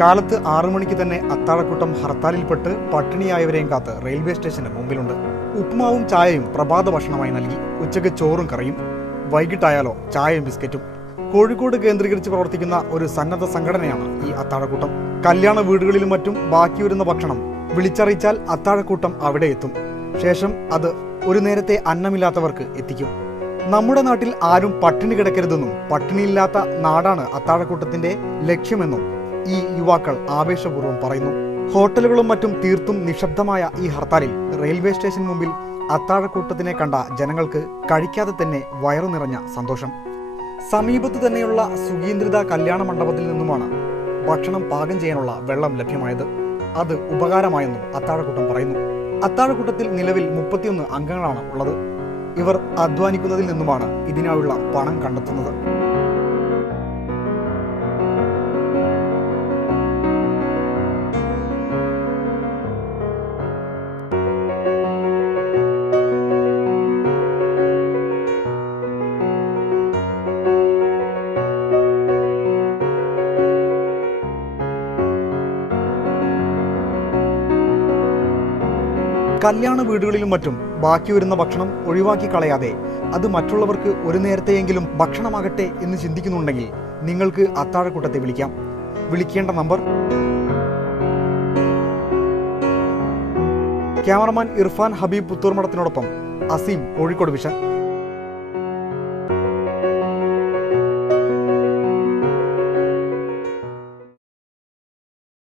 കാലത്ത് 6 മണിക്ക് തന്നെ അത്താഴക്കൂട്ടം ഹർത്താലിൽപ്പെട്ട് പട്ടിണിയായവരെയും കാത്ത് റെയിൽവേ സ്റ്റേഷന് മുമ്പിലുണ്ട്. ഉപ്പുമാവും ചായയും പ്രഭാത ഭക്ഷണമായി നൽകി. ഉച്ചയ്ക്ക് ചോറും കറിയും, വൈകിട്ടായാലോ ചായയും ബിസ്ക്കറ്റും. കോഴിക്കോട് കേന്ദ്രീകരിച്ച് പ്രവർത്തിക്കുന്ന ഒരു സന്നദ്ധ സംഘടനയാണ് ഈ അത്താഴക്കൂട്ടം. കല്യാണ വീടുകളിലും മറ്റും ബാക്കി വരുന്ന ഭക്ഷണം വിളിച്ചറിയിച്ചാൽ അത്താഴക്കൂട്ടം അവിടെ എത്തും. ശേഷം അത് ഒരു നേരത്തെ അന്നമില്ലാത്തവർക്ക് എത്തിക്കും. നമ്മുടെ നാട്ടിൽ ആരും പട്ടിണി കിടക്കരുതെന്നും പട്ടിണിയില്ലാത്ത നാടാണ് അത്താഴക്കൂട്ടത്തിന്റെ ലക്ഷ്യമെന്നും ഈ യുവാക്കൾ ആവേശപൂർവ്വം പറയുന്നു. ഹോട്ടലുകളും മറ്റും തീർത്തും നിശബ്ദമായ ഈ ഹർത്താലിൽ റെയിൽവേ സ്റ്റേഷൻ മുമ്പിൽ അത്താഴക്കൂട്ടത്തിനെ കണ്ട ജനങ്ങൾക്ക് കഴിക്കാതെ തന്നെ വയറു നിറഞ്ഞ സന്തോഷം. സമീപത്ത് തന്നെയുള്ള സുഗീന്ദ്രിത കല്യാണ മണ്ഡപത്തിൽ നിന്നുമാണ് ഭക്ഷണം പാകം ചെയ്യാനുള്ള വെള്ളം ലഭ്യമായത്. അത് ഉപകാരമായെന്നും അത്താഴക്കൂട്ടം പറയുന്നു. അത്താഴക്കൂട്ടത്തിൽ നിലവിൽ 31 അംഗങ്ങളാണ് ഉള്ളത്. ഇവർ അധ്വാനിക്കുന്നതിൽ നിന്നുമാണ് ഇതിനായുള്ള പണം കണ്ടെത്തുന്നത്. കല്യാണ വീടുകളിലും മറ്റും ബാക്കി വരുന്ന ഭക്ഷണം ഒഴിവാക്കി കളയാതെ അത് മറ്റുള്ളവർക്ക് ഒരു നേരത്തെയെങ്കിലും ഭക്ഷണമാകട്ടെ എന്ന് ചിന്തിക്കുന്നുണ്ടെങ്കിൽ നിങ്ങൾക്ക് അത്താഴക്കൂട്ടത്തെ വിളിക്കാം. വിളിക്കേണ്ട നമ്പർ: ക്യാമറമാൻ ഇർഫാൻ ഹബീബ് പുത്തൂർമഠത്തിനോടൊപ്പം അസീം, കോഴിക്കോട് വിഷൻ.